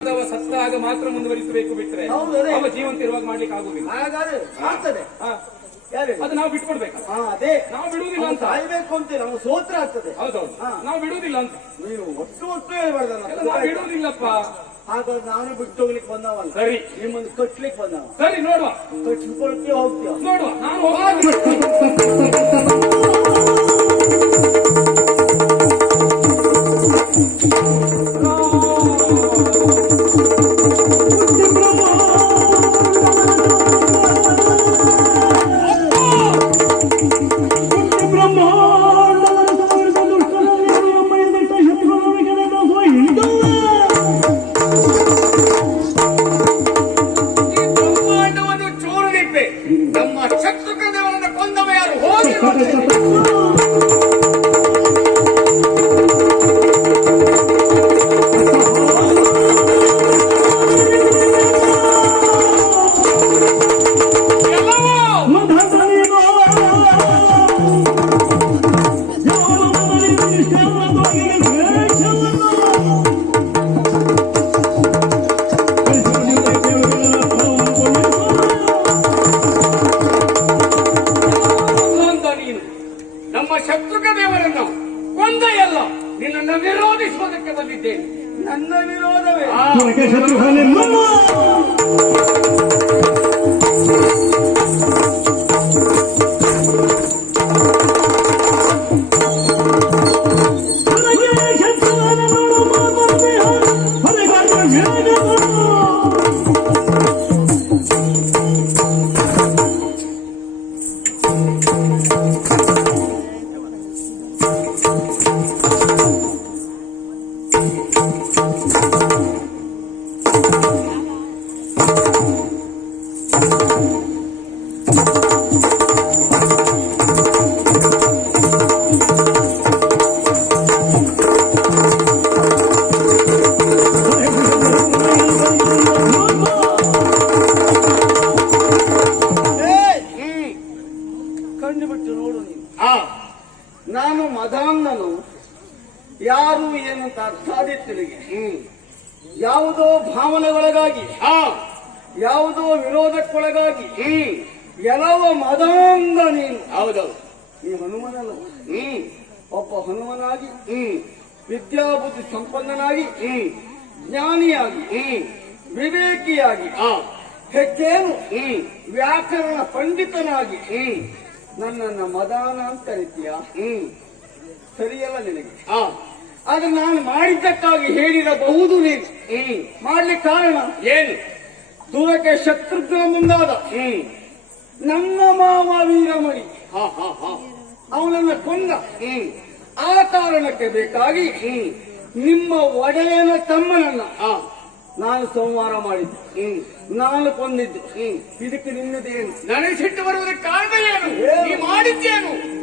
ಅವ ಸತ್ತಾಗ ಮಾತ್ರ ಮುಂದುವರಿಸಬೇಕು ಬಿಟ್ರೆ. ಅವ ಜೀವಂತ ಇರುವಾಗ ಮಾಡ್ಲಿಕ್ಕೆ ಆಗುದಿಲ್ಲ ಹಾಗಾದ್ರೆ ಆಗ್ತದೆ. ಹಾ, ಯಾರು ಅದು ನಾವು ಬಿಟ್ಕೊಡ್ಬೇಕು. ಹಾ ಅದೇ. ನಾವು ಬಿಡುವುದಿಲ್ಲ ಅಂತ. ಸಾಯ್ಬೇಕು ಅಂತ ನಮ್ಮ ಸೋತ್ರ ಆಗ್ತದೆ. ಹೌದೌದು. ಹಾ. ನಾವು ಬಿಡುವುದಿಲ್ಲ ಅಂತ. ನೀವು ಒಟ್ಟು ಒಟ್ಟು ಹೇಳ್ಬಾರ್ದಲ್ಲ ನಾವು ಬಿಡುವುದಿಲ್ಲಪ್ಪ. ಹಾಗಾದ್ರೆ ನಾನು ಬಿಟ್ಟು ಹೋಗ್ಲಿಕ್ಕೆ ಬಂದವಲ್ಲ? ಸರಿ. ನಿಮ್ಮನ್ನು ಕಟ್ಲಿಕ್ಕೆ ಬಂದವ? ಸರಿ ನೋಡುವ. ಕಟ್ಲಿಕ್ಕೆ ಹೋಗ್ತೀವ ನೋಡುವ. ನಾನು ಚೂರುಣಿಪ್ಪೆ ನಮ್ಮ ಶತ್ರುಘ್ನದೇವರನ್ನು ಕೊಂದವ ಯಾರು ಹೋಗಿ ಯಾವುದೋ ಭಾವನೆಗೊಳಗಾಗಿ ಯಾವುದೋ ವಿರೋಧಕ್ಕೊಳಗಾಗಿ ಎಲ್ಲವ ಮದಾಂಗ ನೀನು. ಹೌದೌದು. ನೀ ಹನುಮನಲ್ಲ. ಹ್ಮ್. ಒಬ್ಬ ಹನುಮನಾಗಿ ಹ್ಮ್. ವಿದ್ಯಾಬುದ್ಧಿ ಸಂಪನ್ನನಾಗಿ ಹ್ಮ್. ಜ್ಞಾನಿಯಾಗಿ ಹ್ಮ್. ವಿವೇಕಿಯಾಗಿ ಹೆಚ್ಚೇನು ಹ್ಮ್. ವ್ಯಾಕರಣ ಪಂಡಿತನಾಗಿ ಹ್ಮ್. ನನ್ನನ್ನ ಮದಾನ ಅಂತ ಕರಿತೀಯ? ಹ್ಮ್. ಸರಿಯಲ್ಲ ನಿನಗೆ. ಆದ್ರೆ ನಾನು ಮಾಡಿದ್ದಕ್ಕಾಗಿ ಹೇಳಿರಬಹುದು ನೀನು. ಹ್ಮ್. ಮಾಡ್ಲಿಕ್ಕೆ ಕಾರಣ? ಏನು? ದೂರಕ್ಕೆ ಶತ್ರುಘ್ನ ಮುಂದಾದ. ಹ್ಮ್. ನನ್ನ ಮಾವ ವೀರಮಣಿ. ಹಾ ಹಾ ಹಾ. ಅವನನ್ನ ಕೊಂದ. ಹ್ಮ್. ಆ ಕಾರಣಕ್ಕೆ ಬೇಕಾಗಿ ಹ್ಮ್. ನಿಮ್ಮ ಒಡೆಯನ ತಮ್ಮನನ್ನ ಆ, ನಾನು ಸಂಹಾರ ಮಾಡಿದ್ದೆ. ಹ್ಮ್. ನಾನು ಕೊಂದಿದ್ದು. ಹ್ಮ್. ಇದಕ್ಕೆ ನಿನ್ನದೇನು ನನಗೆ ಸಿಟ್ಟು ಬರುವುದಕ್ಕೆ ಕಾರಣ ಏನು? ನೀ ಮಾಡಿದ್ದೇನು?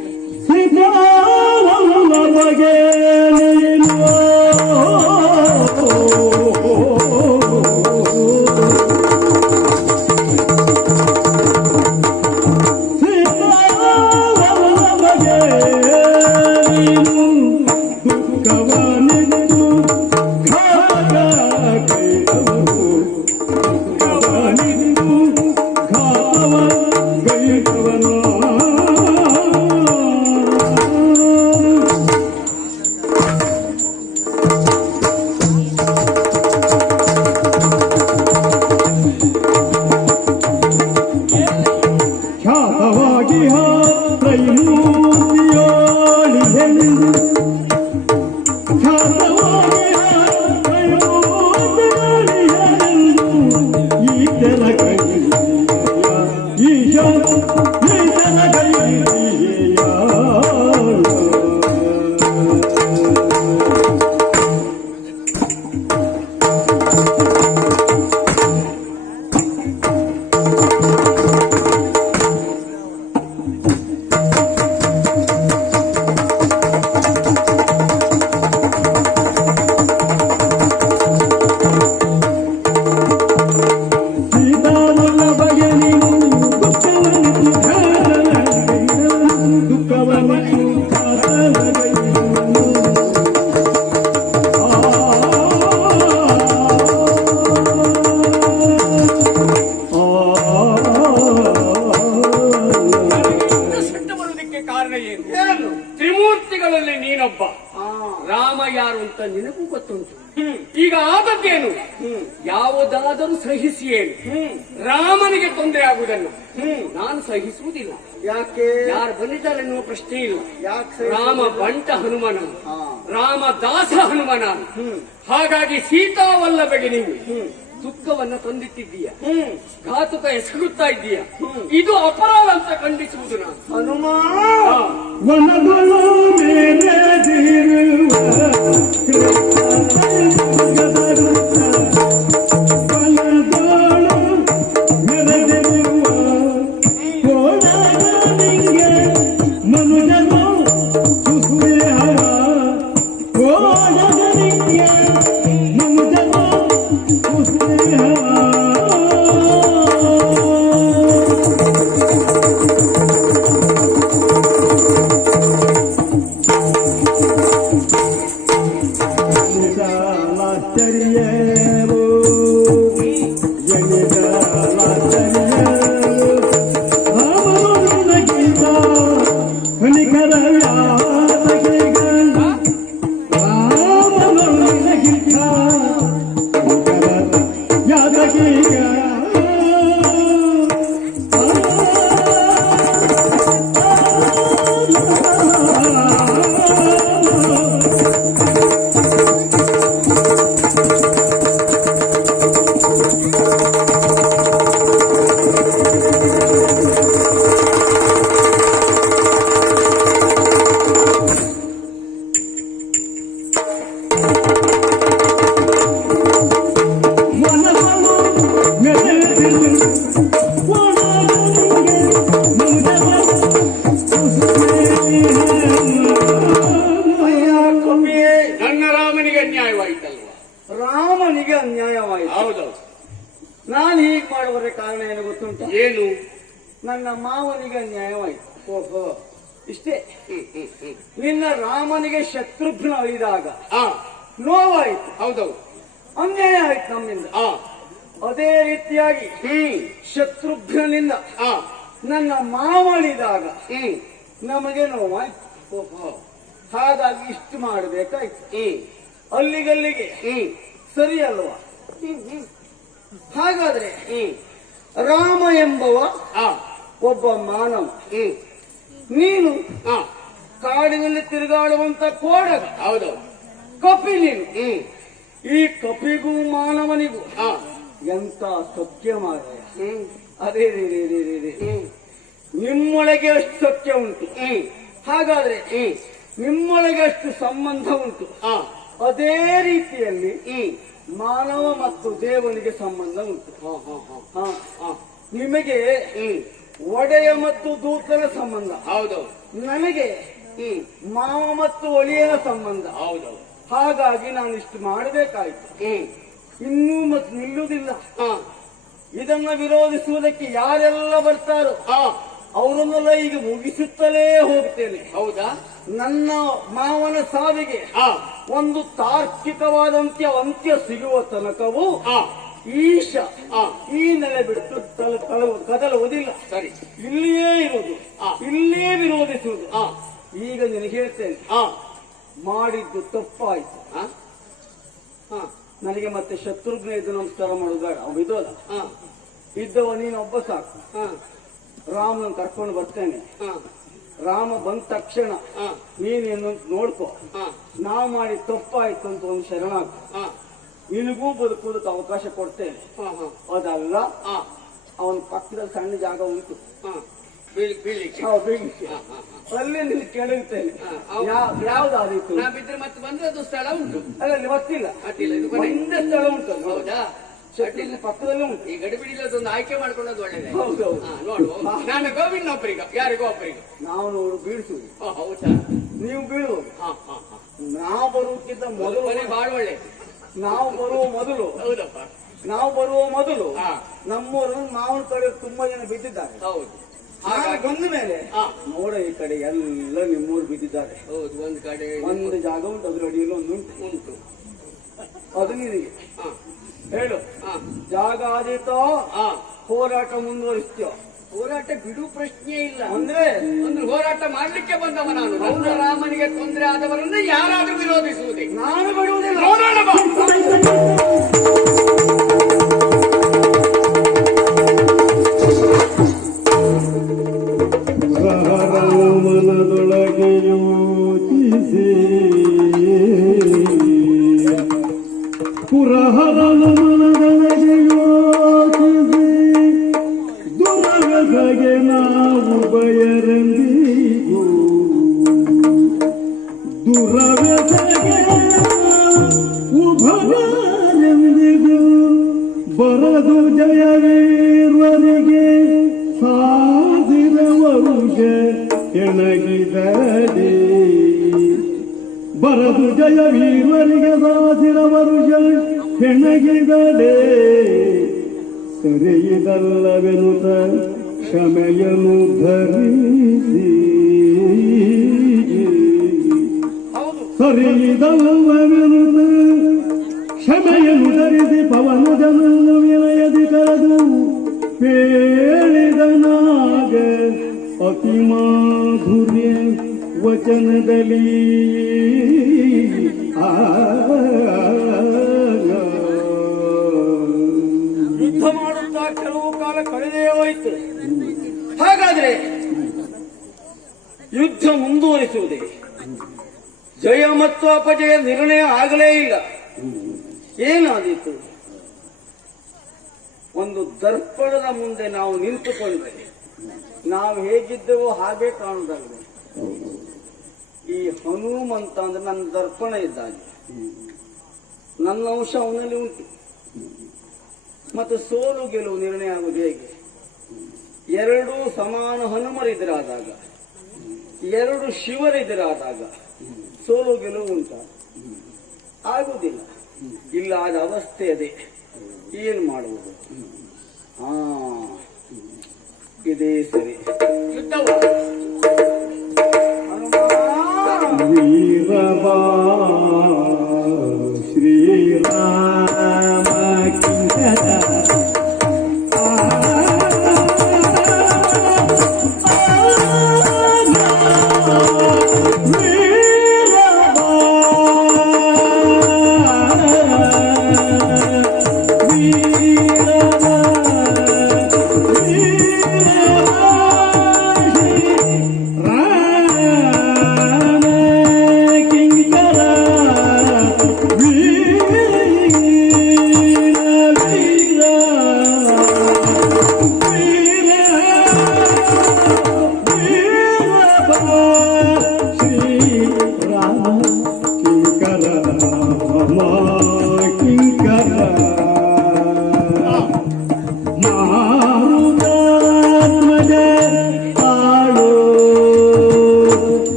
ಯಾವುದಾದರೂ ಸಹಿಸಿ ಹೇಳು. ಹ್ಮ್ ರಾಮನಿಗೆ ತೊಂದರೆ ಆಗುವುದನ್ನು ಹ್ಮ್ ನಾನು ಸಹಿಸುವುದಿಲ್ಲ. ಯಾಕೆ? ಯಾರು ಬಂದಿದ್ದಾರೆ ಎನ್ನುವ ಪ್ರಶ್ನೆ ಇಲ್ಲ. ಯಾಕೆ ರಾಮ ಬಂಟ ಹನುಮನ ರಾಮ ದಾಸ ಹನುಮನ. ಹ್ಮ್ ಹಾಗಾಗಿ ಸೀತಾವಲ್ಲಭೆಗೆ ನೀವು ಹ್ಮ್ ದುಃಖವನ್ನ ತಂದಿಟ್ಟಿದ್ದೀಯ. ಹ್ಮ್ ಘಾತುಕ ಎಸಗುತ್ತಾ ಇದ್ದೀಯ. ಹ್ಮ್. ಇದು ಅಪರಾಧ ಅಂತ ಖಂಡಿಸುವುದು ನಾನು. ಹನುಮ ಅದೇ ರೀತಿಯಾಗಿ ಶತ್ರುಘ್ನ ನಿನ್ನ ನನ್ನ ಮಾವಳಿದಾಗ ನಮಗೆ ನೋವಾಯ್ತು. ಹಾಗಾಗಿ ಇಷ್ಟು ಮಾಡಬೇಕಾಯ್ತು. ಅಲ್ಲಿಗಲ್ಲಿಗೆ ಸರಿ ಅಲ್ವಾ ಹಾಗಾದ್ರೆ ರಾಮ ಎಂಬವ ಒಬ್ಬ ಮಾನವ. ನೀನು ಕಾಡಿನಲ್ಲಿ ತಿರುಗಾಡುವಂತ ಕೋಡ ಹೌದೌದು ಕಪಿ ನೀನು. ಹ್ಮ್. ಈ ಕಪಿಗೂ ಮಾನವನಿಗೂ ಎಂತ ಸತ್ಯ ಮಾರಾಯ ಅದೇ ರೀ ರೀ ರೀ ರೇ ನಿಮ್ಮೊಳಗೆ ಅಷ್ಟು ಸತ್ಯ ಉಂಟು. ಹಾಗಾದ್ರೆ ನಿಮ್ಮೊಳಗೆ ಅಷ್ಟು ಸಂಬಂಧ ಉಂಟು. ಅದೇ ರೀತಿಯಲ್ಲಿ ಮಾನವ ಮತ್ತು ದೇವನಿಗೆ ಸಂಬಂಧ ಉಂಟು. ನಿಮಗೆ ಒಡೆಯ ಮತ್ತು ದೂತನ ಸಂಬಂಧ. ಹೌದು. ನನಗೆ ಮಾವ ಮತ್ತು ಒಳಿಯನ ಸಂಬಂಧ. ಹೌದು. ಹಾಗಾಗಿ ನಾನು ಇಷ್ಟು ಮಾಡಬೇಕಾಯ್ತು ಇನ್ನೂ ಮತ್ತು ನಿಲ್ಲುವುದಿಲ್ಲ. ಇದನ್ನ ವಿರೋಧಿಸುವುದಕ್ಕೆ ಯಾರೆಲ್ಲ ಬರ್ತಾರೋ ಅವರನ್ನೆಲ್ಲ ಈಗ ಮುಗಿಸುತ್ತಲೇ ಹೋಗ್ತೇನೆ ಹೌದಾ? ನನ್ನ ಮಾವನ ಸಾವಿಗೆ ಒಂದು ತಾರ್ಕಿಕವಾದಂತ್ಯ ಅಂತ್ಯ ಸಿಗುವ ತನಕವೂ ಈಶ ಈ ನೆಲೆ ಬಿಟ್ಟು ಕದಲುವುದಿಲ್ಲ. ಸರಿ. ಇಲ್ಲಿಯೇ ಇರುವುದು. ಇಲ್ಲಿಯೇ ವಿರೋಧಿಸುವುದು. ಈಗ ನಿನಗೆ ಹೇಳ್ತೇನೆ. ಮಾಡಿದ್ದು ತಪ್ಪಾಯ್ತು. ನನಗೆ ಮತ್ತೆ ಶತ್ರುಘ್ನ ಎದ್ದು ನಮಸ್ಕಾರ ಮಾಡೋದು ಬೇಡ. ಅವ ಇದ್ದೋದ ಇದ್ದವ ನೀನೊಬ್ಬ ಒಬ್ಬ ಸಾಕು. ರಾಮ್ ರಾಮನ ಕರ್ಕೊಂಡು ಬರ್ತೇನೆ. ರಾಮ ಬಂದ ತಕ್ಷಣ ನೀನೇನು ನೋಡ್ಕೋ. ನಾ ಮಾಡಿ ತಪ್ಪಾಯ್ತು ಅಂತ ಒಂದು ಶರಣಾಗ. ನಿನಗೂ ಬದುಕುವುದಕ್ಕೆ ಅವಕಾಶ ಕೊಡ್ತೇನೆ. ಅದಲ್ಲ ಅವನ ಪಕ್ಕದಲ್ಲಿ ಸಣ್ಣ ಜಾಗ ಉಂಟು. ಆ ಹಾ, ಆ. ಅಲ್ಲಿ ನಿನ್ಗೆ ಕೆಳಗುತ್ತೇನೆ ಹಾ, ಹೌದು. ನಾ ಬಿದ್ರೆ ಮತ್ತೆ ಬಂದ್ರೆ ಅದು ಸ್ಥಳ ಉಂಟು. ಅಲ್ಲ ಅಲ್ಲಿ ಗೊತ್ತಿಲ್ಲ ಅಡ್ಡಿಲ್ಲ ಇದು ಕೊನೆ. ಒಂದೇ ಸ್ಥಳ ಉಂಟು. ಹೌದಾ? ಅಲ್ಲಿ ಪಕ್ಕದಲ್ಲೇ ಉಂಟು. ಈ ಗಡಿಬಿಡಿಲದೊಂದು ಆಯ್ಕೆ ಮಾಡ್ಕೊಳ್ಳೋದು ಒಳ್ಳೇದೇ. ಹೌದು ಹಾ, ನೋಡು ನಾನು ಗೋವಿಂದ ಒಬ್ಬರಿಗ ಯಾರಿಗೋ ಒಬ್ಬರಿಗ ನಾವು ನೋಡು ಬೀಳ್ಸುದು ಓ ಹೌದಾ? ನೀವು ಬೀಳುವುದು ಹಾ ಹಾ ಹಾ. ನಾವು ಬರುವುದಕ್ಕಿಂತ ಮೊದಲು ಕೊನೆ ಬಾಳ ಒಳ್ಳೇದು ನಾವು ಬರುವ ಮೊದಲು. ಹೌದಪ್ಪ. ನಾವು ಬರುವ ಮೊದಲು ಹಾ. ಮಾವನ ಕಡೆ ತುಂಬಾ ಜನ ಬಿದ್ದಿದ್ದಾರೆ. ಹೌದು. ಬಂದ ಮೇಲೆ. ನೋಡ ಈ ಕಡೆ ಎಲ್ಲ ನಿಮ್ಮೂರು ಬಿದ್ದಿದ್ದಾರೆ. ಹೌದು ಒಂದು ಕಡೆ ಒಂದು ಜಾಗ ಉಂಟು ಅದ್ರ ಅಡಿಯಲ್ಲಿ ಒಂದು ಉಂಟು. ಉಂಟು. ಅದು ನಿನಗೆ. ಹೇಳು. ಜಾಗ ಆದೀತೋ ಹಾ. ಹೋರಾಟ ಮುಂದುವರಿಸ್ತೀಯೋ? ಹೋರಾಟ ಬಿಡು ಪ್ರಶ್ನೆ ಇಲ್ಲ. ಅಂದ್ರೆ? ಒಂದು ಹೋರಾಟ ಮಾಡ್ಲಿಕ್ಕೆ ಬಂದವ ನಾನು. ನನ್ನ ರಾಮನಿಗೆ ತೊಂದರೆ ಆದವರನ್ನು ಯಾರಾದ್ರೂ ವಿರೋಧಿಸುವುದೇ? ನಾನು ಬಿಡುವುದಿಲ್ಲ ಎಣಗಿದಡೆ ಬರದು ಜಯವೀರ್ವರಿಗೆ ಸಾಧಿರ ವರುಷ ಹೆಣಗಿದಡೆ ಸರಿಯಿದಲ್ಲವೆನುತ ಕ್ಷಮೆಯನು ಧರಿಸಿ ಹೌದು ಸರಿಯಿದಲ್ಲವೆನುತ ಕ್ಷಮೆಯನ್ನು ಧರಿಸಿ ಪವನ ಜನನು ವಿನಯದಿ ಕರೆದು ಪೇಳಿದನಾಗ ಅತಿ ಮಾಧುರ್ಯ ವಚನದಲ್ಲಿ ಯುದ್ಧ ಮಾಡುತ್ತಾ ಕೆಲವು ಕಾಲ ಕಳೆದೇ ಹೋಯಿತು ಹಾಗಾದ್ರೆ ಯುದ್ಧ ಮುಂದುವರಿಸುವುದೇ ಜಯ ಮತ್ತು ಅಪಜಯ ನಿರ್ಣಯ ಆಗಲೇ ಇಲ್ಲ ಏನಾದೀತು ಒಂದು ದರ್ಪಣದ ಮುಂದೆ ನಾವು ನಿಂತುಕೊಂಡ್ರೆ ನಾವು ಹೇಗಿದ್ದೆವೋ ಹಾಗೆ ಕಾಣುವುದಾಗಿದೆ ಈ ಹನುಮಂತ ಅಂದ್ರೆ ನನ್ನ ದರ್ಪಣ ಇದ್ದಾಗೆ. ನನ್ನ ಅಂಶ ಅವನಲ್ಲಿ ಉಂಟು. ಮತ್ತೆ ಸೋಲು ಗೆಲುವು ನಿರ್ಣಯ ಆಗುವುದು ಹೇಗೆ? ಎರಡು ಸಮಾನ ಹನುಮರಿದರಾದಾಗ, ಎರಡು ಶಿವರಿದರಾದಾಗ ಸೋಲು ಗೆಲುವು ಉಂಟ. ಆಗುದಿಲ್ಲ ಇಲ್ಲ ಆದ ಅವಸ್ಥೆ ಅದೇ. ಏನ್ ಮಾಡುವುದು? ಹಾ ಇದೇ ಸರಿ ಹನುಮ ವೀರಬಾ ಶ್ರೀರಾಮ ಕಿಂಕರ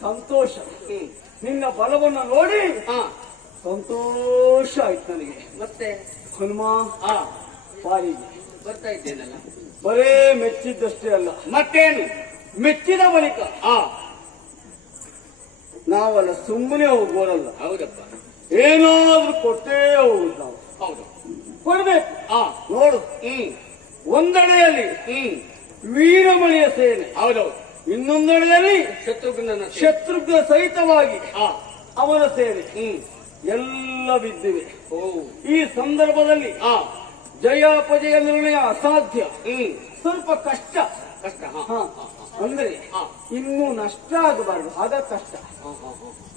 ಸಂತೋಷ. ನಿನ್ನ ಬಲವನ್ನು ನೋಡಿ ಸಂತೋಷ ಆಯ್ತು ನನಗೆ. ಮತ್ತೆ? ಹನುಮ ಹಾ. ಪಾಲಿಗೆ ಬರ್ತಾ ಇದ್ದೇನಲ್ಲ? ಬರೇ ಮೆಚ್ಚಿದ್ದಷ್ಟೇ ಅಲ್ಲ. ಮತ್ತೇನು? ಮೆಚ್ಚಿದ ಬಳಿಕ ಆ ನಾವಲ್ಲ ಸುಮ್ಮನೆ ಹೋಗೋರಲ್ಲ. ಹೌದಪ್ಪ. ಏನಾದ್ರೂ ಕೊಟ್ಟೇ ಹೋಗುದು ನಾವು ಹೌದು. ಕೊಡ್ಬೇಕು. ಆ ನೋಡು. ಹ್ಮ್. ಒಂದಡೆಯಲ್ಲಿ ಹ್ಮ್. ವೀರಮಣಿಯ ಸೇನೆ. ಹೌದೌದು. ಇನ್ನೊಂದೆಡೆಯಲ್ಲಿ ಶತ್ರುಘ್ನ. ಶತ್ರುಘ್ನ ಸಹಿತವಾಗಿ ಅವನ ಸೇನೆ ಹ್ಮ್. ಎಲ್ಲ ಬಿದ್ದಿವೆ. ಈ ಸಂದರ್ಭದಲ್ಲಿ ಆ. ಜಯಾಪಜಯ ನಿರ್ಣಯ ಅಸಾಧ್ಯ. ಸ್ವಲ್ಪ ಕಷ್ಟ. ಕಷ್ಟ. ಅಂದ್ರೆ. ಇನ್ನೂ ನಷ್ಟ ಆಗಬಾರದು. ಆಗ ಕಷ್ಟ.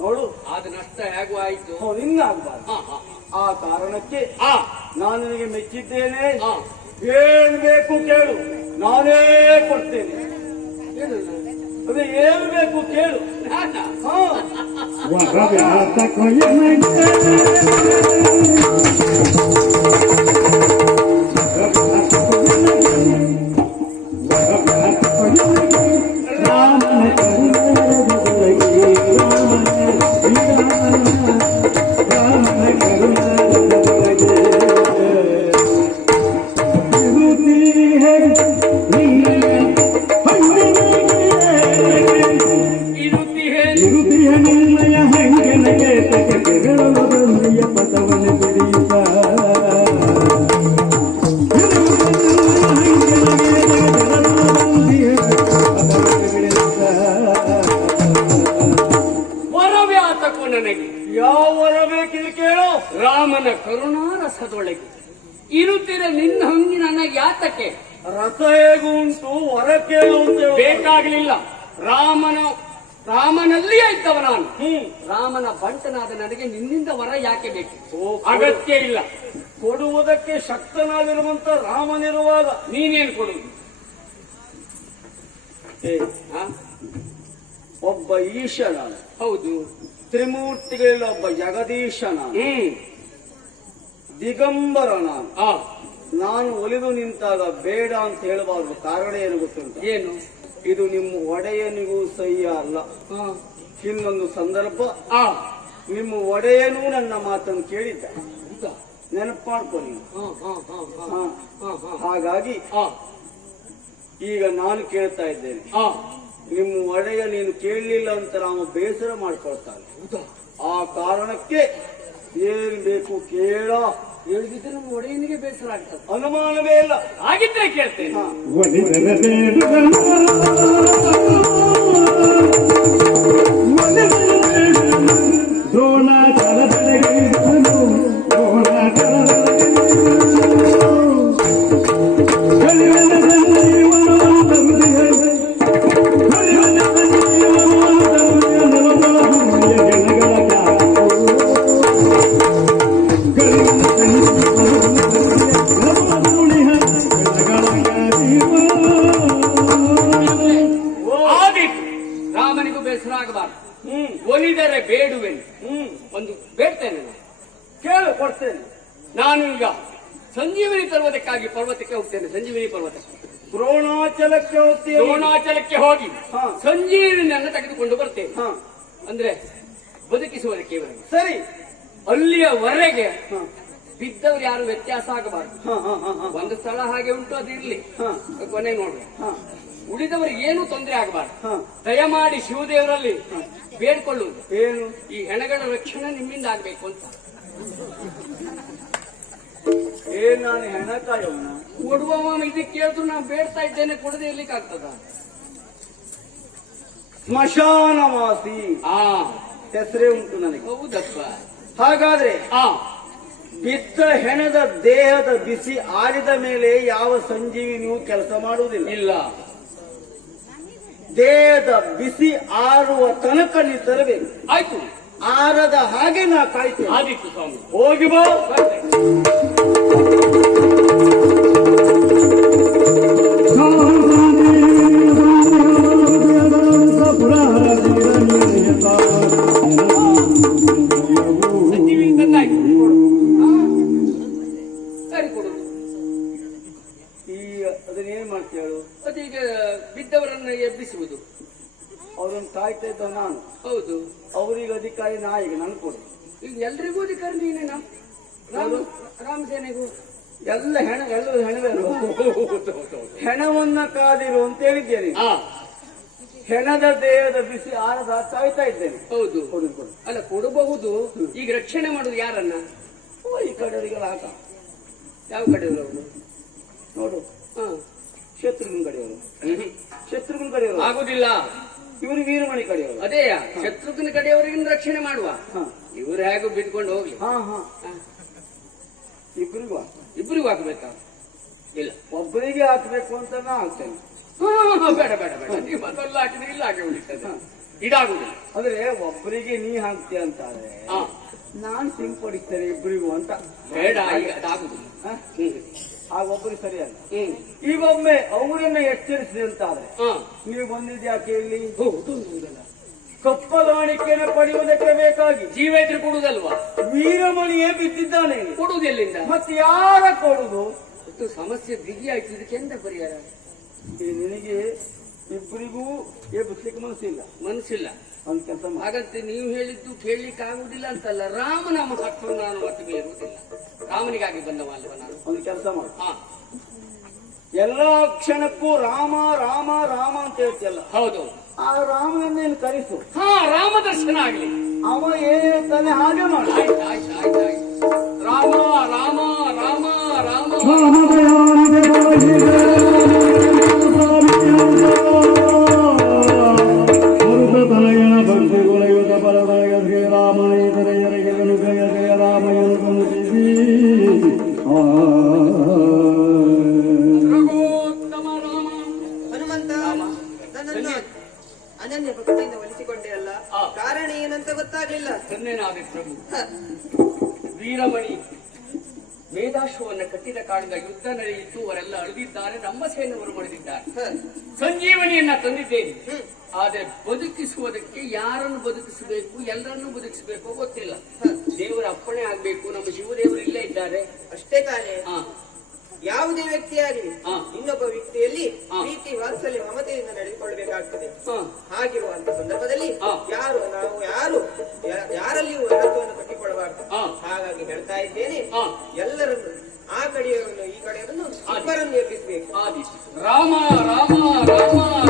ನೋಡು. ಆದ ನಷ್ಟ ಹೇಗೂ ಆಯ್ತು. ನಿನ್ನ ಹಾ, ಆ ಕಾರಣಕ್ಕೆ ಆ. ನಾನು ನಿನಗೆ ಮೆಚ್ಚಿದ್ದೇನೆ. ಹಾ. ಏನ್ ಬೇಕು ಕೇಳು. ನಾನೇ ಕೊಡ್ತೇನೆ. ಏನಲ್ಲ? ಅದೇ ಏನ್ ಬೇಕು ಕೇಳು ನಾನಾ? ಹಾ ವರವ್ಯಾತ ಯಾಕೆ ಬೇಕು? ಅಗತ್ಯ ಇಲ್ಲ. ಕೊಡುವುದಕ್ಕೆ ಶಕ್ತನಾಗಿರುವಂತ ರಾಮನಿರುವಾಗ ನೀನೇನು ಕೊಡುವುದು? ಒಬ್ಬ ಈಶನ ಹೌದು. ತ್ರಿಮೂರ್ತಿಗಳಲ್ಲಿ ಒಬ್ಬ ಜಗದೀಶನ ದಿಗಂಬರನ ನಾನು ಒಲಿದು ನಿಂತಾಗ ಬೇಡ ಅಂತ ಹೇಳಬಾರದು. ಕಾರಣ ಏನು ಗೊತ್ತುಂಟು? ಏನು? ಇದು ನಿಮ್ಮ ಒಡೆಯನಿಗೂ ಸಹ್ಯ ಅಲ್ಲ. ಇನ್ನೊಂದು ಸಂದರ್ಭ. ಆ. ನಿಮ್ಮ ಒಡೆಯನೂ ನನ್ನ ಮಾತನ್ನು ಕೇಳಿದ್ದ? ನೆನಪು ಮಾಡ್ಕೊ ನೀವು ಹಾಗಾಗಿ ಈಗ ನಾನು ಕೇಳ್ತಾ ಇದ್ದೇನೆ. ನಿಮ್ಮ ಒಡೆಯ ನೀನು ಕೇಳಲಿಲ್ಲ ಅಂತ ನಾವು ಬೇಸರ ಮಾಡ್ಕೊಳ್ತಾನೆ? ಆ ಕಾರಣಕ್ಕೆ ಏನ್ ಬೇಕು ಕೇಳ. ಹೇಳಿದ್ರೆ ನಮ್ಮ ಒಡೆಯನಿಗೆ ಬೇಸರ ಆಗ್ತದೆ. ಅನುಮಾನವೇ ಇಲ್ಲ. ಆಗಿದ್ರೆ ಕೇಳ್ತೇನೆ. Do not. ಹಾಗೆ ಉಂಟು ಅದು ಇರ್ಲಿ. ಹಾ. ಕೊನೆ ನೋಡ್ರಿ ಉಳಿದವರು ಉಳಿದವರಿಗೆ ಏನು ತೊಂದರೆ ಆಗಬಾರ್ದು. ದಯಮಾಡಿ ಶಿವದೇವರಲ್ಲಿ ಬೇಡ್ಕೊಳ್ಳುವುದು. ಏನು? ಈ ಹೆಣಗಳ ರಕ್ಷಣೆ ನಿಮ್ಮಿಂದ ಆಗ್ಬೇಕು ಅಂತ. ಏನ್ ನಾನು ಹೆಣ ಕಾಯೋಣ? ಕೊಡುವವ ಇದಕ್ಕೆ ಕೇಳಿದ್ರು ನಾನು ಬೇಡ್ತಾ ಇದ್ದೇನೆ ಕೊಡದೆ ಇರ್ಲಿಕ್ಕೆ ಆಗ್ತದ ಸ್ಮಶಾನವಾಸಿ. ಆ. ಹೆಸರೇ ಉಂಟು ನನಗೆ. ಹೌದಪ್ಪ. ಹಾಗಾದ್ರೆ ಆ. ಬಿದ್ದ ಹೆಣದ ದೇಹದ ಬಿಸಿ ಆರಿದ ಮೇಲೆ ಯಾವ ಸಂಜೀವಿನಿಯೂ ಕೆಲಸ ಮಾಡುವುದಿಲ್ಲ. ಇಲ್ಲ. ದೇಹದ ಬಿಸಿ ಆರುವ ತನಕ ನೀವು ತರಬೇಕು. ಆಯ್ತು. ಆರದ ಹಾಗೆ ನಾ ಕಾಯ್ತೇನೆ. ಆದಿತ್ತು ಸ್ವಾಮಿ. ಹೋಗಿ ಬಾ. ಅವ್ರಿಗೆ ಅಧಿಕಾರಿ ನಾ ಈಗ ನನ್ ಕೊಡು. ಈಗ ಎಲ್ರಿಗೂ ಅಧಿಕಾರ ನೀನೇನಾ ರಾಮ ರಾಮಸೇನೆಗೂ ಎಲ್ಲ ಹೆಣ ಎಲ್ಲ ಹೆಣವೇನು ಹೆಣವನ್ನ ಕಾದಿರು ಅಂತ ಹೇಳಿದ್ದೇನೆ ಹೆಣದ ದೇಹದ ಬಿಸಿ ಆರದ ಸಾಯ್ತಾ ಇದ್ದೇನೆ. ಹೌದು. ಕೊಡು ಕೊಡು. ಅಲ್ಲ ಕೊಡಬಹುದು. ಈಗ ರಕ್ಷಣೆ ಮಾಡುದು ಯಾರನ್ನ? ಓ, ಈ ಕಡೆಯವರಿಗೆಲ್ಲ ಹಾಕ ಯಾವ ಕಡೆ ಅವರು? ನೋಡು. ಹಾ. ಶತ್ರುಘ್ನ ಕಡೆಯವರು. ಶತ್ರುಘ್ನ ಕಡೆಯವರು. ಆಗುದಿಲ್ಲ. ಇವರು ವೀರಮಣಿ ಕಡೆಯವರು ಅದೇ ಶತ್ರುಘ್ನ ಕಡೆಯವರಿಗಿನ ರಕ್ಷಣೆ ಮಾಡುವ. ಹಾ. ಇವ್ರು ಹೇಗೂ ಬಿದ್ಕೊಂಡು ಹೋಗ್ಲಿ. ಹಾ ಹಾ. ಇಬ್ಬರಿಗೂ ಇಬ್ಬರಿಗೂ ಇಬ್ರಿಗೂ ಹಾಕ್ಬೇಕಾ ಇಲ್ಲ. ಒಬ್ಬರಿಗೆ ಹಾಕ್ಬೇಕು ಅಂತ ನಾ ಹಾಕ್ತೇನೆ. ಬೇಡ ಬೇಡ ಬೇಡ. ನೀವು ಮೊದಲು ಹಾಕಿದ್ರೆ ಇಲ್ಲ ಹಾಕಿ ಉಳಿತದೆ. ಇದಾಗುದಿಲ್ಲ. ಆದ್ರೆ ಒಬ್ಬರಿಗೆ ನೀ ಹಾಕ್ತೀಯ ಅಂತಾದ್ರೆ ಹಾ. ನಾನ್ ಸಿಂಪಡಿಸ್ತೇನೆ ಇಬ್ಬರಿಗೂ ಅಂತ. ಬೇಡ ಈಗ ಅದಾಗುದಿಲ್ಲ. ಆಗ ಒಬ್ಬರು ಸರಿಯಲ್ಲ. ಈಗೊಮ್ಮೆ ಅವರನ್ನ ಎಚ್ಚರಿಸಿದೆ ಅಂತಾದ್ರೆ ನೀವು ಬಂದಿದ್ಯಾಕೆ ಇಲ್ಲಿ ಕಪ್ಪಲಾಣಿಕೆಯನ್ನು. ಪಡೆಯುವುದಕ್ಕೆ ಬೇಕಾಗಿ. ಜೀವ ಇದ್ರೆ ಕೊಡುದಲ್ವಾ? ವೀರಮಣಿಯೇ ಬಿದ್ದಿದ್ದಾನೆ. ಇಲ್ಲಿ. ಮತ್ತೆ ಯಾರ ಕೊಡುದು? ಇಷ್ಟು ಸಮಸ್ಯೆ ಬಿಗಿ ಆಯ್ತು. ಇದಕ್ಕೆ ಎಂತ ಪರಿಹಾರ? ನಿನಗೆ ಇಬ್ಬರಿಗೂ ಎಬ್ಬಿಸ್ಲಿಕ್ಕೆ ಮನಸ್ಸಿಲ್ಲ. ಮನಸ್ಸಿಲ್ಲ. ಒಂದ್ ಕೆಲಸ ಮಾಡಿ. ಹಾಗಂತೆ ನೀವು ಹೇಳಿದ್ದು ಕೇಳಲಿಕ್ಕೆ ಆಗುದಿಲ್ಲ ಅಂತಲ್ಲ. ರಾಮನ ಮಹತ್ವ ನಾನು ಮತ್ತೆ ಬೇರುವುದಿಲ್ಲ ರಾಮನಿಗಾಗಿ ಬಂದವ ಅಲ್ವ ನಾನು. ಒಂದು ಕೆಲಸ ಮಾಡು. ಹಾ. ಎಲ್ಲಾ ಕ್ಷಣಕ್ಕೂ ರಾಮ ರಾಮ ರಾಮ ಅಂತ ಹೇಳ್ತಿಯಲ್ಲ. ಹೌದು. ಆ ರಾಮನನ್ನೇನು ಕರೆಸು? ಹಾ ರಾಮ ದರ್ಶನ ಆಗ್ಲಿ. ಅವ ಏನೇ ಹಾಗೆ ಮಾಡು. ಆಯ್ತು ಆಯ್ತು ಆಯ್ತು ಆಯ್ತು. ರಾಮ ರಾಮ ರಾಮ ರಾಮ. ತನಯನ ಅಳಿದಿದ್ದಾರೆ ನಮ್ಮ ಸೇನವರು ಮಡಿದಿದ್ದಾರೆ ಹ, ಸಂಜೀವನಿಯನ್ನ ತಂದಿದ್ದೇನೆ. ಆದರೆ ಬದುಕಿಸುವುದಕ್ಕೆ ಯಾರನ್ನು ಬದುಕಿಸಬೇಕು ಎಲ್ಲರನ್ನು ಬದುಕಿಸಬೇಕು ಗೊತ್ತಿಲ್ಲ. ದೇವರ ಅಪ್ಪಣೆ ಆಗ್ಬೇಕು ನಮ್ಮ ಶಿವದೇವರು ಇಲ್ಲೇ ಇದ್ದಾರೆ. ಅಷ್ಟೇ ತಾನೇ. ಹಾ. ಯಾವುದೇ ವ್ಯಕ್ತಿಯಾಗಲಿ. ಇನ್ನೊಬ್ಬ ವ್ಯಕ್ತಿಯಲ್ಲಿ. ಪ್ರೀತಿ ವಾತ್ಸಲ್ಯ ಮಮತೆಯಿಂದ ನಡೆದುಕೊಳ್ಬೇಕಾಗ್ತದೆ ಹಾ. ಹಾಗಿರುವಂತ ಸಂದರ್ಭದಲ್ಲಿ ಯಾರು ನಾವು ಯಾರು ಯಾರಲ್ಲಿಯೂ ವ್ಯರ್ಥವನ್ನು ಕಟ್ಟಿಕೊಳ್ಳಬಾರದು ಹಾಗಾಗಿ ಹೇಳ್ತಾ ಇದ್ದೇನೆ. ಎಲ್ಲರನ್ನು ಆ ಕಡೆಯವರನ್ನು ಈ ಕಡೆಯವರನ್ನು ಇಬ್ಬರನ್ನು ಎಬ್ಬಿಸಬೇಕು ಆದಿ ರಾಮ ರಾಮ ರಾಮ ರಾಮ.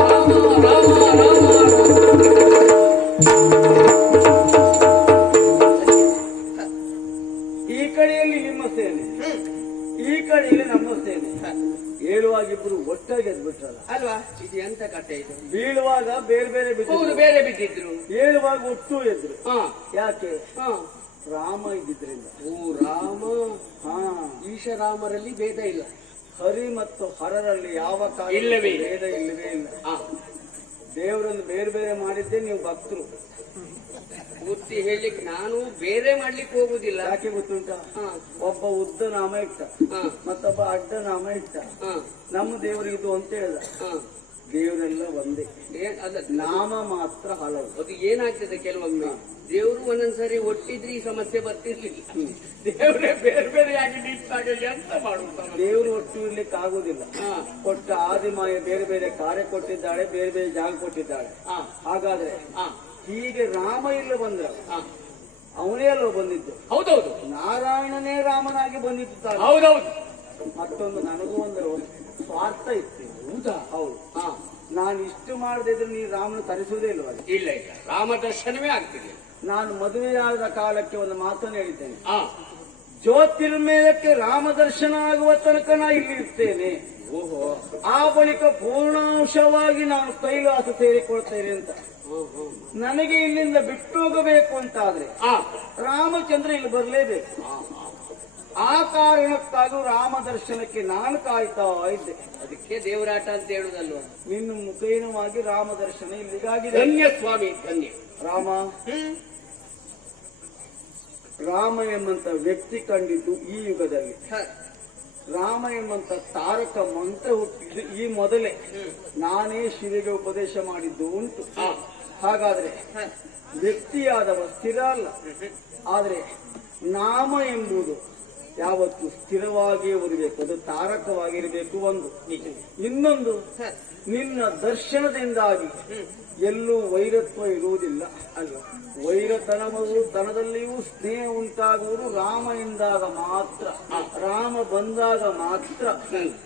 ಮತ್ತು ಹರರಲ್ಲಿ ಯಾವ ಕಾಲ ಇಲ್ಲವೇ? ಇಲ್ಲ. ಭೇದ ಇಲ್ಲವೇ ಇಲ್ಲ. ದೇವರನ್ನು ಬೇರೆ ಬೇರೆ ಮಾಡಿದ್ದೆ ನೀವು ಭಕ್ತರು. ಬುದ್ಧಿ ಹೇಳಲಿಕ್ಕೆ ನಾನು ಬೇರೆ ಮಾಡ್ಲಿಕ್ಕೆ ಹೋಗುದಿಲ್ಲ. ಯಾಕೆ ಗೊತ್ತುಂಟ? ಒಬ್ಬ ಉದ್ದ ನಾಮ ಇಟ್ಟ ಮತ್ತೊಬ್ಬ ಅಡ್ಡ ನಾಮ ಇಟ್ಟ. ನಮ್ಮ ದೇವರು ಇದು ಅಂತ ಹೇಳ್ದ ಹಾ. ದೇವರೆಲ್ಲ ಒಂದೇ. ಅಲ್ಲ ನಾಮ ಮಾತ್ರ ಹಲವು. ಅದು ಏನಾಗ್ತದೆ ಕೆಲವೊಮ್ಮೆ? ದೇವರು ಒಂದೊಂದ್ಸರಿ ಒಟ್ಟಿದ್ರೆ ಈ ಸಮಸ್ಯೆ ಬರ್ತಿರ್ಲಿಲ್ಲ. ದೇವರೇ ಬೇರೆ ಬೇರೆ ಆಗಿ ನಿಂತಾಗ ಎಂತ ಮಾಡುತ್ತಾರೆ. ದೇವರು ಒಟ್ಟು ಇರ್ಲಿಕ್ಕೆ ಆಗುದಿಲ್ಲ. ಕೊಟ್ಟ ಆದಿಮಾಯ ಬೇರೆ ಬೇರೆ ಕಾರ್ಯ ಕೊಟ್ಟಿದ್ದಾಳೆ ಬೇರೆ ಬೇರೆ ಜಾಗ ಕೊಟ್ಟಿದ್ದಾಳೆ. ಹಾಗಾದ್ರೆ ಹೀಗೆ ರಾಮ ಇಲ್ಲ ಬಂದ್ರ ಅವನೇ ಅಲ್ಲ ಬಂದಿದ್ದು? ಹೌದೌದು. ನಾರಾಯಣನೇ ರಾಮನಾಗಿ ಬಂದಿತ್ತು ತಾನೆ. ಹೌದೌದು. ಮತ್ತೊಂದು ನನಗೂ ಒಂದು ಸ್ವಾರ್ಥ ಇತ್ತು. ಹೌದಾ? ಹೌದು. ಹಾ. ನಾನು ಇಷ್ಟು ಮಾಡದಿದ್ರೆ ನೀನು ರಾಮನ ತರಿಸುವುದೇ ಇಲ್ವಾ ಇಲ್ಲ ಇಲ್ಲ. ರಾಮ ದರ್ಶನವೇ ಆಗ್ತಿದೆ. ನಾನು ಮದುವೆಯಾದ ಕಾಲಕ್ಕೆ ಒಂದು ಮಾತನ್ನು ಹೇಳಿದ್ದೇನೆ. ಹಾ. ಜ್ಯೋತಿರ್ಮೇಯಕ್ಕೆ ರಾಮ ದರ್ಶನ ಆಗುವ ತನಕ ನಾ ಇಲ್ಲಿ ಇರ್ತೇನೆ ಓಹೋ. ಆ ಬಳಿಕ ಪೂರ್ಣಾಂಶವಾಗಿ ನಾನು ಕೈಲಾಸ ಸೇರಿಕೊಳ್ತೇನೆ ಅಂತ. ನನಗೆ ಇಲ್ಲಿಂದ ಬಿಟ್ಟು ಹೋಗಬೇಕು ಅಂತಾದ್ರೆ ರಾಮಚಂದ್ರ ಇಲ್ಲಿ ಬರಲೇಬೇಕು. ಆ ಕಾರಣಕ್ಕಾಗಿ ರಾಮ ದರ್ಶನಕ್ಕೆ ನಾನು ಕಾಯ್ತಾ ಇದ್ದೆ. ಅದಕ್ಕೆ ದೇವರಾಟ ಅಂತ ಹೇಳುದಲ್ವ? ನಿನ್ನ ಮುಖೇನವಾಗಿ ರಾಮ ದರ್ಶನ ಇಲ್ಲಿಗಾಗಿದೆ. ಧನ್ಯ ಸ್ವಾಮಿ ಧನ್ಯ. ರಾಮ ರಾಮ ಎಂಬಂತ ವ್ಯಕ್ತಿ ಕಂಡಿದ್ದು ಈ ಯುಗದಲ್ಲಿ. ರಾಮ ಎಂಬಂತ ತಾರಕ ಮಂತ್ರ ಹುಟ್ಟಿದ್ದು ಈ ಮೊದಲೇ. ನಾನೇ ಶಿವಿಗೆ ಉಪದೇಶ ಮಾಡಿದ್ದು ಉಂಟು. ಹಾಗಾದ್ರೆ ವ್ಯಕ್ತಿಯಾದವ ಸ್ಥಿರ ಅಲ್ಲ. ಆದ್ರೆ ನಾಮ ಎಂಬುದು ಯಾವತ್ತು ಸ್ಥಿರವಾಗಿಯೇ ಉರಿಬೇಕು ಅದು ತಾರಕವಾಗಿರಬೇಕು ಒಂದು. ಇನ್ನೊಂದು ನಿನ್ನ ದರ್ಶನದಿಂದಾಗಿ ಎಲ್ಲೂ ವೈರತ್ವ ಇರುವುದಿಲ್ಲ ಅಲ್ವಾ? ವೈರತನವು ತನದಲ್ಲಿಯೂ ಸ್ನೇಹ ಉಂಟಾಗುವುದು ರಾಮ ಎಂದಾಗ ಮಾತ್ರ. ರಾಮ ಬಂದಾಗ ಮಾತ್ರ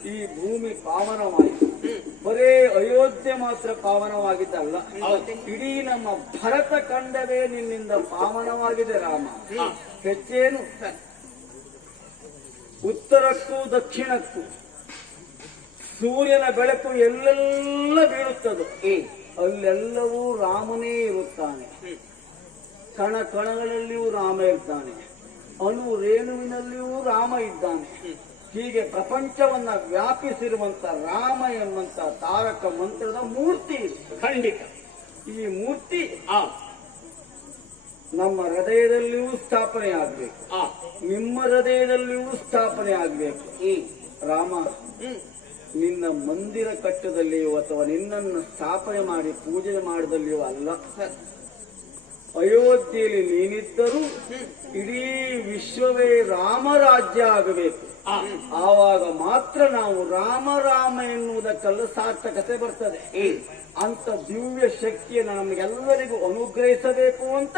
ಈ ಭೂಮಿ ಪಾವನವಾಯಿತು. ಬರೇ ಅಯೋಧ್ಯೆ ಮಾತ್ರ ಪಾವನವಾಗಿದ್ದಲ್ಲ. ಇಡೀ ನಮ್ಮ ಭರತ ಖಂಡವೇ ನಿನ್ನಿಂದ ಪಾವನವಾಗಿದೆ ರಾಮ. ಹೆಚ್ಚೇನು? ಉತ್ತರಕ್ಕೂ ದಕ್ಷಿಣಕ್ಕೂ ಸೂರ್ಯನ ಬೆಳಕು ಎಲ್ಲೆಲ್ಲ ಬೀಳುತ್ತದೆ ಅಲ್ಲೆಲ್ಲವೂ ರಾಮನೇ ಇರುತ್ತಾನೆ. ಕಣ ಕಣಗಳಲ್ಲಿಯೂ ರಾಮ ಇರ್ತಾನೆ ಅಣು ರೇಣುವಿನಲ್ಲಿಯೂ ರಾಮ ಇದ್ದಾನೆ. ಹೀಗೆ ಪ್ರಪಂಚವನ್ನ ವ್ಯಾಪಿಸಿರುವಂತ ರಾಮ ಎಂಬಂತ ತಾರಕ ಮಂತ್ರದ ಮೂರ್ತಿ. ಖಂಡಿತ. ಈ ಮೂರ್ತಿ ಆ. ನಮ್ಮ ಹೃದಯದಲ್ಲಿಯೂ ಸ್ಥಾಪನೆ ಆಗ್ಬೇಕು. ಆ. ನಿಮ್ಮ ಹೃದಯದಲ್ಲಿಯೂ ಸ್ಥಾಪನೆ ಆಗ್ಬೇಕು. ರಾಮ ನಿನ್ನ ಮಂದಿರ ಕಟ್ಟದಲ್ಲಿಯೋ ಅಥವಾ ನಿನ್ನನ್ನು ಸ್ಥಾಪನೆ ಮಾಡಿ ಪೂಜೆ ಮಾಡದಲ್ಲಿಯೋ ಅಲ್ಲ. ಅಯೋಧ್ಯೆಯಲ್ಲಿ ನೀನಿದ್ದರೂ ಇಡೀ ವಿಶ್ವವೇ ರಾಮರಾಜ್ಯ ಆಗಬೇಕು. ಆವಾಗ ಮಾತ್ರ ನಾವು ರಾಮ ರಾಮ ಎನ್ನುವುದಕ್ಕೆಲ್ಲ ಸಾರ್ಥಕತೆ ಬರ್ತದೆ. ಅಂತ ದಿವ್ಯ ಶಕ್ತಿಯನ್ನು ನಮಗೆಲ್ಲರಿಗೂ ಅನುಗ್ರಹಿಸಬೇಕು ಅಂತ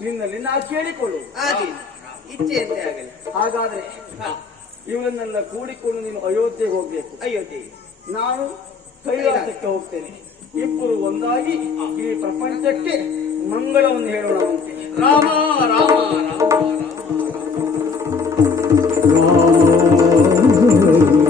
ನಿನ್ನಲ್ಲಿ ನಾ ಕೇಳಿಕೊಳ್ಳು ಹಾಗಾದ್ರೆ ಇವನ್ನೆಲ್ಲ ಇವರನ್ನೆಲ್ಲ ಕೂಡಿಕೊಂಡು ನೀನು ಅಯೋಧ್ಯೆಗೆ ಹೋಗ್ಬೇಕು. ಅಯೋಧ್ಯೆ. ನಾನು ಕೈಲಾಸಕ್ಕೆ ಹೋಗ್ತೇನೆ. ಇಬ್ಬರು ಒಂದಾಗಿ ಈ ಪ್ರಪಂಚಕ್ಕೆ ಮಂಗಳವನ್ನು ಹೇಳೋಣವಂತೆ ರಾಮ ರಾಮ ರಾಮ ರಾಮ ರಾಮ